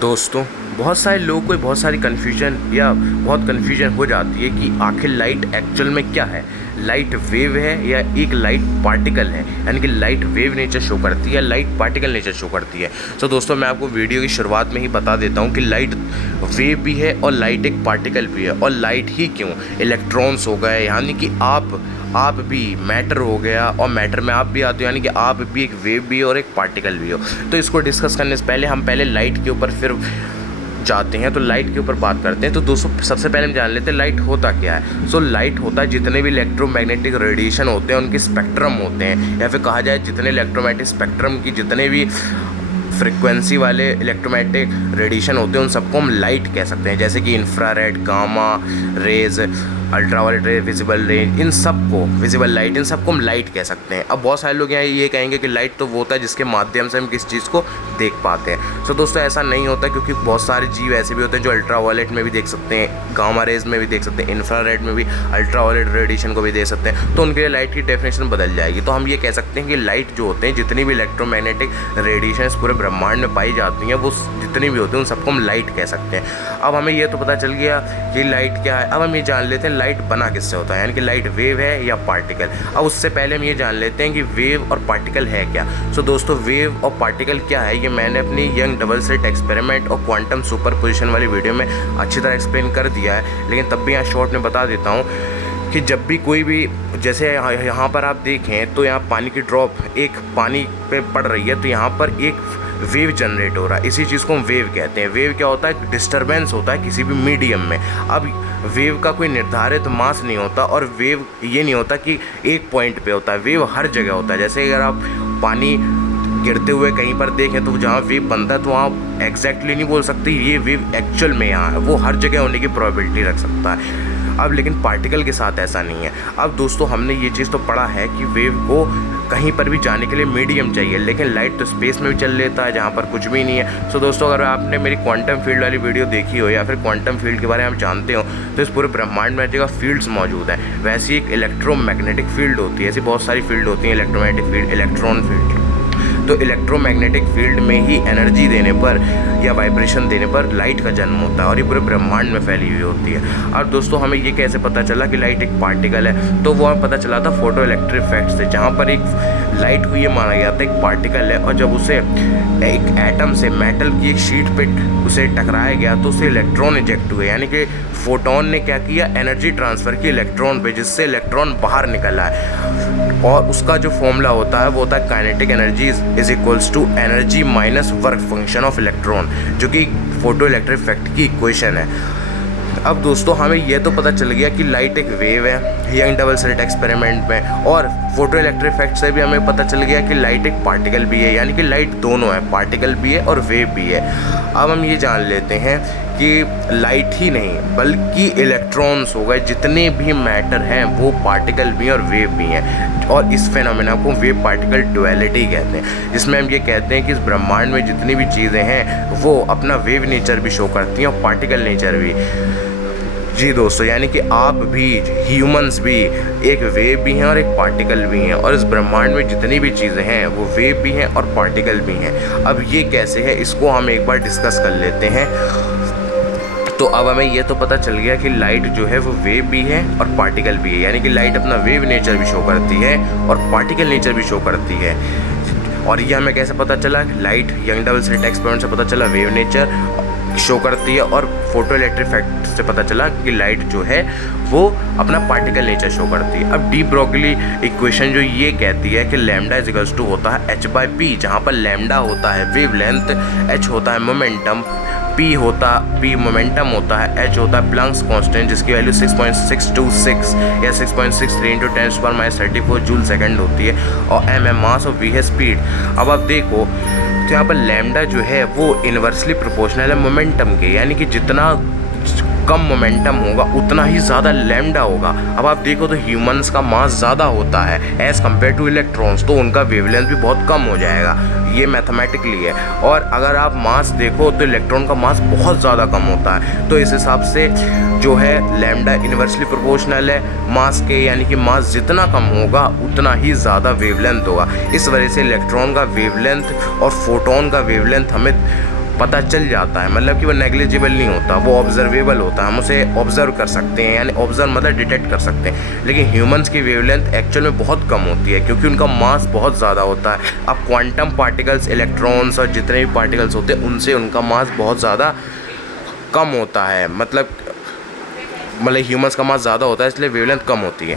दोस्तों, बहुत सारे लोगों को बहुत सारी कन्फ्यूजन या बहुत कन्फ्यूजन हो जाती है कि आखिर लाइट एक्चुअल में क्या है। लाइट वेव है या एक लाइट पार्टिकल है, यानी कि लाइट वेव नेचर शो करती है या लाइट पार्टिकल नेचर शो करती है। तो दोस्तों, मैं आपको वीडियो की शुरुआत में ही बता देता हूँ कि लाइट वेव भी है और लाइट एक पार्टिकल भी है। और लाइट ही क्यों, इलेक्ट्रॉन्स हो गए, यानी कि आप भी मैटर हो गया और मैटर में आप भी आते हो, यानी कि आप भी एक वेव भी हो और एक पार्टिकल भी हो। तो इसको डिस्कस करने से पहले हम लाइट के ऊपर फिर जाते हैं, तो लाइट के ऊपर बात करते हैं। तो दोस्तों, सबसे पहले हम जान लेते हैं लाइट होता क्या है। सो लाइट होता है जितने भी इलेक्ट्रोमैग्नेटिक रेडिएशन होते हैं उनके स्पेक्ट्रम होते हैं, या फिर कहा जाए जितने इलेक्ट्रोमैग्नेटिक स्पेक्ट्रम की जितने भी फ्रिक्वेंसी वाले इलेक्ट्रोमैग्नेटिक रेडिएशन होते हैं उन सबको हम लाइट कह सकते हैं। जैसे कि इंफ्रारेड, गामा रेज, अल्ट्रावायलेट रे, विजिबल रेंज, इन सबको विजिबल लाइट, इन सबको हम लाइट कह सकते हैं। अब बहुत सारे लोग यहाँ ये कहेंगे कि लाइट तो वो होता है जिसके माध्यम से हम किस चीज़ को देख पाते हैं। तो दोस्तों, ऐसा नहीं होता, क्योंकि बहुत सारे जीव ऐसे भी होते हैं जो अल्ट्रावायलेट में भी देख सकते हैं, गामा रेज में भी देख सकते हैं, इंफ्रारेड में भी अल्ट्रावायलेट रेडिएशन को भी देख सकते हैं। तो उनके लिए लाइट की डेफिनेशन बदल जाएगी। तो हम ये कह सकते हैं कि लाइट जो होते हैं, जितनी भी इलेक्ट्रोमैग्नेटिक रेडिएशन पूरे ब्रह्मांड में पाई जाती हैं, वो जितनी भी होती हैं उन सबको हम लाइट कह सकते हैं। अब हमें ये तो पता चल गया कि लाइट क्या है। अब हम ये जान लेते हैं लाइट बना किससे होता है, यानी कि लाइट वेव है या पार्टिकल। अब उससे पहले हम ये जान लेते हैं कि वेव और पार्टिकल है क्या। सो दोस्तों, वेव और पार्टिकल क्या है ये मैंने अपनी यंग डबल स्लिट एक्सपेरिमेंट और क्वांटम सुपरपोजिशन वाली वीडियो में अच्छी तरह एक्सप्लेन कर दिया है, लेकिन तब भी यहाँ शॉर्ट में बता देता हूँ कि जब भी कोई भी, जैसे यहाँ पर आप देखें तो यहाँ पानी की ड्रॉप एक पानी पे पड़ रही है, तो यहाँ पर एक वेव जनरेट हो रहा है। इसी चीज़ को हम वेव कहते हैं। वेव क्या होता है, डिस्टरबेंस होता है किसी भी मीडियम में। अब वेव का कोई निर्धारित मास नहीं होता, और वेव ये नहीं होता कि एक पॉइंट पे होता है, वेव हर जगह होता है। जैसे अगर आप पानी गिरते हुए कहीं पर देखें तो जहाँ वेव बनता है तो वहाँ एग्जैक्टली नहीं बोल सकते ये वेव एक्चुअल में यहाँ है, वो हर जगह होने की प्रोबेबिलिटी रख सकता है। अब लेकिन पार्टिकल के साथ ऐसा नहीं है। अब दोस्तों, हमने ये चीज़ तो पढ़ा है कि वेव को कहीं पर भी जाने के लिए मीडियम चाहिए, लेकिन लाइट तो स्पेस में भी चल लेता है जहाँ पर कुछ भी नहीं है। सो दोस्तों, अगर आपने मेरी क्वांटम फील्ड वाली वीडियो देखी हो या फिर क्वांटम फील्ड के बारे में आप जानते हो, तो इस पूरे ब्रह्मांड में जगह फील्ड्स मौजूद हैं। वैसी एक इलेक्ट्रोमैग्नेटिक फील्ड होती है, ऐसी बहुत सारी फील्ड होती हैं, इलेक्ट्रोमैग्नेटिक फील्ड, इलेक्ट्रॉन फील्ड। तो इलेक्ट्रोमैग्नेटिक फील्ड में ही एनर्जी देने पर या वाइब्रेशन देने पर लाइट का जन्म होता है, और ये पूरे ब्रह्मांड में फैली हुई होती है। और दोस्तों, हमें ये कैसे पता चला कि लाइट एक पार्टिकल है, तो वो हमें पता चला था फोटो इलेक्ट्रिक इफेक्ट से, जहाँ पर एक लाइट को ये माना गया था एक पार्टिकल है, और जब उसे एक एटम से मेटल की एक शीट पे उसे टकराया गया तो उसे इलेक्ट्रॉन इजेक्ट हुए, यानी कि फोटोन ने क्या किया, एनर्जी ट्रांसफ़र की इलेक्ट्रॉन पे, जिससे इलेक्ट्रॉन बाहर निकला है। और उसका जो फॉर्मूला होता है वो होता है kinetic energy is equals to energy minus work function of electron, जो कि फोटो इलेक्ट्रिक इफेक्ट की इक्वेशन है। अब दोस्तों, हमें यह तो पता चल गया कि लाइट एक वेव है यंग डबल स्लिट एक्सपेरिमेंट में, और फोटो इलेक्ट्रिक इफेक्ट से भी हमें पता चल गया कि लाइट एक पार्टिकल भी है, यानी कि लाइट दोनों है, पार्टिकल भी है और वेव भी है। अब हम ये जान लेते हैं कि लाइट ही नहीं बल्कि इलेक्ट्रॉन्स हो गए, जितने भी मैटर हैं वो पार्टिकल भी हैं और वेव भी हैं। और इस फेनोमेना को वेव पार्टिकल डुअलिटी कहते हैं, जिसमें हम ये कहते हैं कि इस ब्रह्मांड में जितनी भी चीज़ें हैं वो अपना वेव नेचर भी शो करती हैं और पार्टिकल नेचर भी। जी दोस्तों, यानी कि आप भी, ह्यूमंस भी एक वेव भी हैं और एक पार्टिकल भी हैं, और इस ब्रह्मांड में जितनी भी चीज़ें हैं वो वेव भी हैं और पार्टिकल भी हैं। अब ये कैसे है, इसको हम एक बार डिस्कस कर लेते हैं। तो अब हमें ये तो पता चल गया कि लाइट जो है वो वेव भी है और पार्टिकल भी है, यानी कि लाइट अपना वेव नेचर भी शो करती है और पार्टिकल नेचर भी शो करती है। और ये हमें कैसे पता चला, light young double slit experiment से पता चला वेव नेचर शो करती है, और फोटो इलेक्ट्रिक इफेक्ट से पता चला कि लाइट जो है वो अपना पार्टिकल नेचर शो करती है। अब डी ब्रोगली इक्वेशन जो ये कहती है कि लैम्डा इज इक्वल्स टू होता है h/p, जहाँ पर लैम्डा होता है वेवलेंथ, h होता है मोमेंटम, p मोमेंटम होता है, h होता है प्लैंक्स कांस्टेंट जिसकी वैल्यू 6.626 या 6.63 × 10⁻34 जूल सेकंड होती है, और m है मास और v है स्पीड। अब आप देखो तो यहाँ पर लैम्डा जो है वो इन्वर्सली प्रोपोर्शनल है मोमेंटम के, यानी कि जितना कम मोमेंटम होगा उतना ही ज़्यादा लैम्डा होगा। अब आप देखो तो ह्यूमंस का मास ज़्यादा होता है एज़ कम्पेयर टू इलेक्ट्रॉन्स, तो उनका वेवलेंथ भी बहुत कम हो जाएगा, ये मैथमेटिकली है। और अगर आप मास देखो तो इलेक्ट्रॉन का मास बहुत ज़्यादा कम होता है, तो इस हिसाब से जो है लैम्डा इन्वर्सली प्रोपोर्शनल है मास के, यानी कि मास जितना कम होगा उतना ही ज़्यादा वेवलेंथ होगा। इस वजह से इलेक्ट्रॉन का वेवलेंथ और फोटोन का वेवलेंथ हमें पता चल जाता है, मतलब कि वो नेग्लिजिबल नहीं होता, वो ऑब्जर्वेबल होता है, हम उसे ऑब्जर्व कर सकते हैं, यानी ऑब्जर्व मतलब डिटेक्ट कर सकते हैं। लेकिन ह्यूमंस की वेवलेंथ एक्चुअल में बहुत कम होती है क्योंकि उनका मास बहुत ज़्यादा होता है। अब क्वांटम पार्टिकल्स, इलेक्ट्रॉन्स और जितने भी पार्टिकल्स होते हैं उनसे उनका मास बहुत ज़्यादा कम होता है, मतलब ह्यूमंस का मास ज़्यादा होता है, इसलिए वेवलेंथ कम होती है।